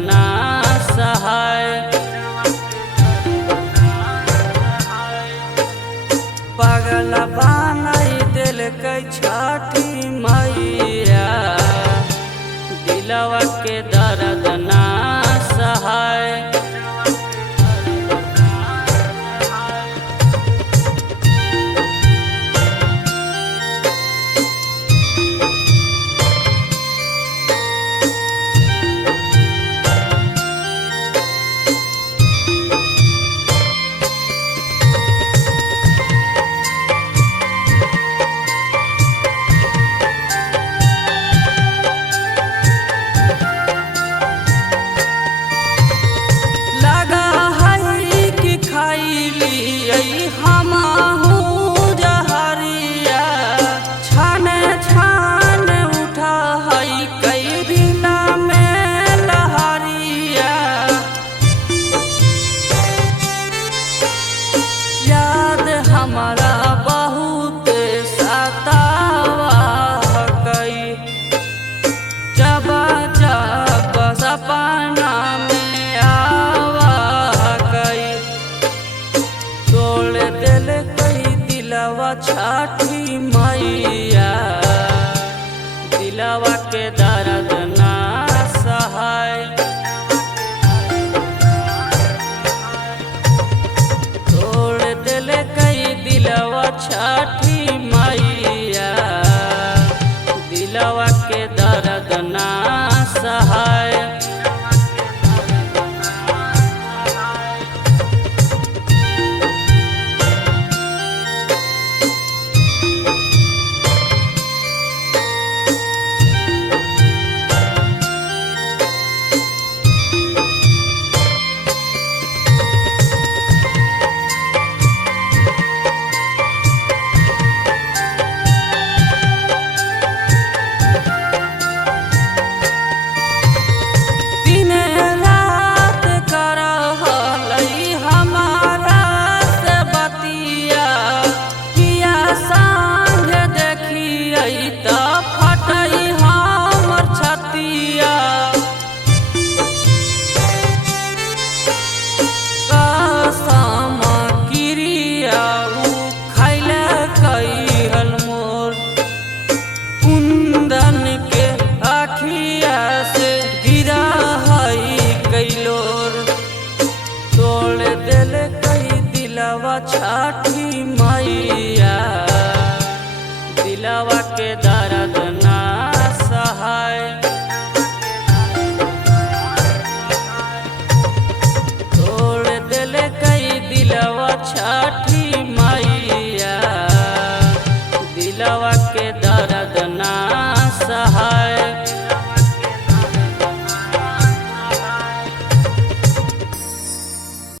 ना सहाय। पागल बनाई दिल के छठी मैया, दिलवा के दर्द ना सहाय। हमारा बहुत सतावा कई, जब जब सपना में आवा कई। तोड़ दिल कई दिलवा छठी मैया, दिलवा के दर्द ना सहाय। छठी मैया, दिलवा के दर्द ना सहाय। छठी मैया, दिलवा के